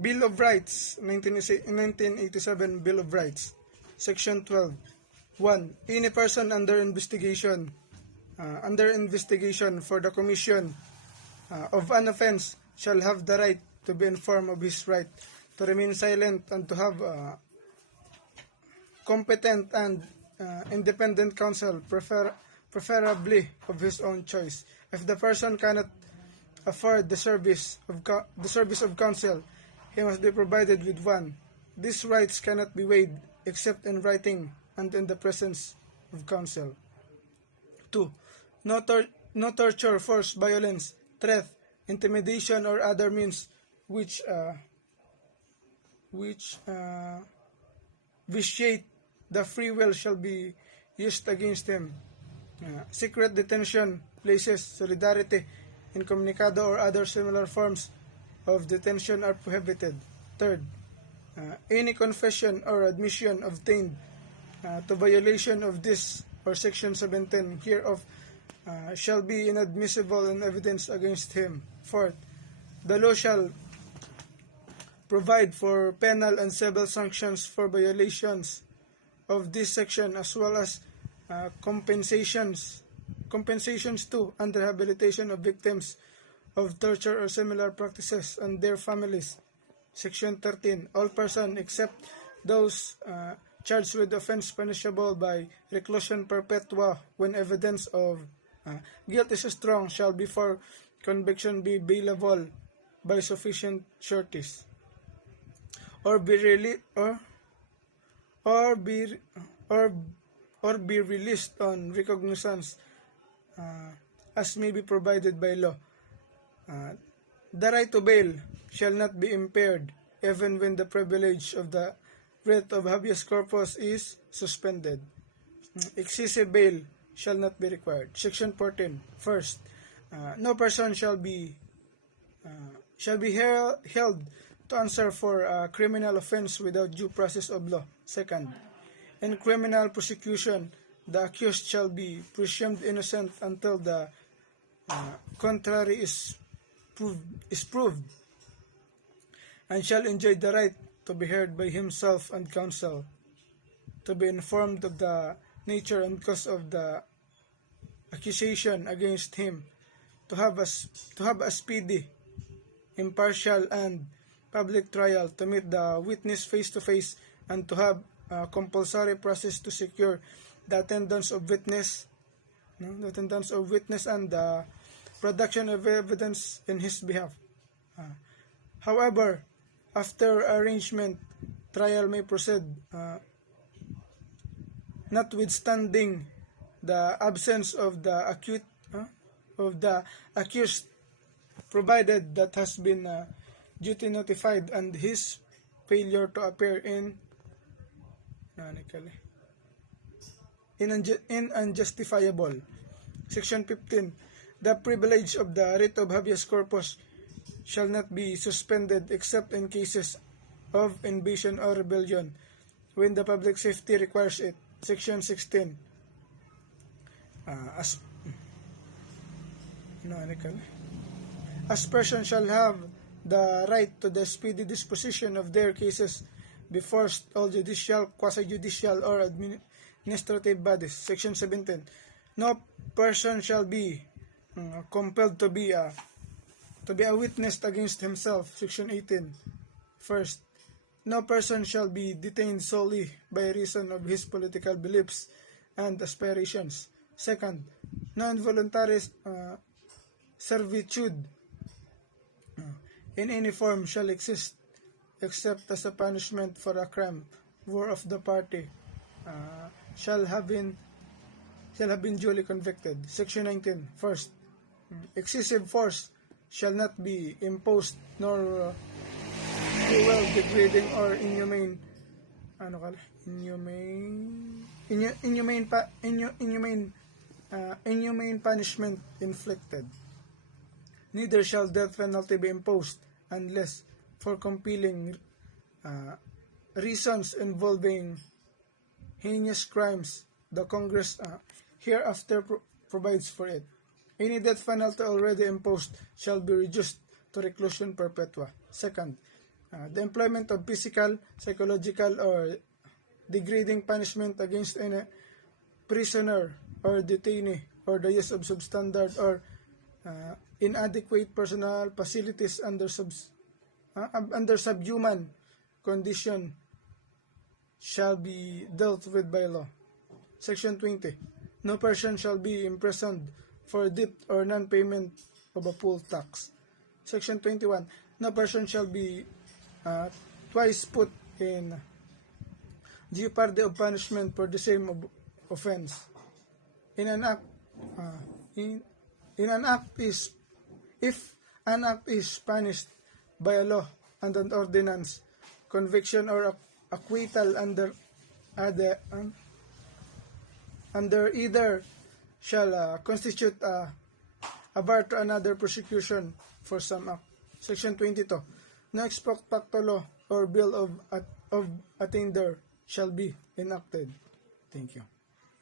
Bill of Rights, 1987 Bill of Rights, Section 12. 1. Any person under investigation for the commission of an offense shall have the right to be informed of his right to remain silent and to have competent and independent counsel, preferably of his own choice. If the person cannot afford the service of counsel, he must be provided with one. These rights cannot be waived except in writing and in the presence of counsel. 2. No torture, force, violence, threat, intimidation, or other means which vitiate the free will shall be used against him. Secret detention, places, solidarity, incommunicado, or other similar forms of detention are prohibited. 3rd, any confession or admission obtained to violation of this or Section 17 hereof shall be inadmissible in evidence against him. 4th, the law shall provide for penal and civil sanctions for violations of this section, as well as compensations to and rehabilitation of victims of torture or similar practices and their families. Section 13. All persons except those charged with offense punishable by reclusion perpetua when evidence of guilt is strong shall before conviction be bailable by sufficient sureties, or be released on recognizance as may be provided by law. The right to bail shall not be impaired even when the privilege of the writ of habeas corpus is suspended. Excessive bail shall not be required. Section 14. First, no person shall be held to answer for a criminal offense without due process of law. Second, in criminal prosecution, the accused shall be presumed innocent until the contrary is proved, and shall enjoy the right to be heard by himself and counsel, to be informed of the nature and cause of the accusation against him, to have a speedy, impartial, and public trial, to meet the witness face to face, and to have a compulsory process to secure the attendance of witness and the production of evidence in his behalf. However, after arrangement, trial may proceed, notwithstanding the absence of the accused, provided that has been duty notified and his failure to appear in unjustifiable. Section 15. The privilege of the writ of habeas corpus shall not be suspended except in cases of invasion or rebellion when the public safety requires it. Section 16. As persons shall have the right to the speedy disposition of their cases before all judicial, quasi-judicial, or administrative bodies. Section 17. No person shall be compelled to be a witness against himself. Section 18. First, no person shall be detained solely by reason of his political beliefs and aspirations. Second, no involuntary servitude in any form shall exist except as a punishment for a crime whereof the party shall have been duly convicted. Section 19. First, excessive force shall not be imposed, nor cruel, degrading, or inhumane punishment inflicted. Neither shall death penalty be imposed unless for compelling reasons involving heinous crimes the Congress hereafter provides for it. Any death penalty already imposed shall be reduced to reclusion perpetua. Second, The employment of physical, psychological, or degrading punishment against any prisoner or detainee, or the use of substandard or inadequate personal facilities under subhuman condition shall be dealt with by law. Section 20. No person shall be imprisoned for debt or non-payment of a poll tax. Section 21. No person shall be twice put in jeopardy of punishment for the same offense. If an act is punished by a law and an ordinance, conviction or acquittal under either shall constitute a bar to another prosecution for some act. Section 22. No ex post facto law or bill of attainder shall be enacted. Thank you.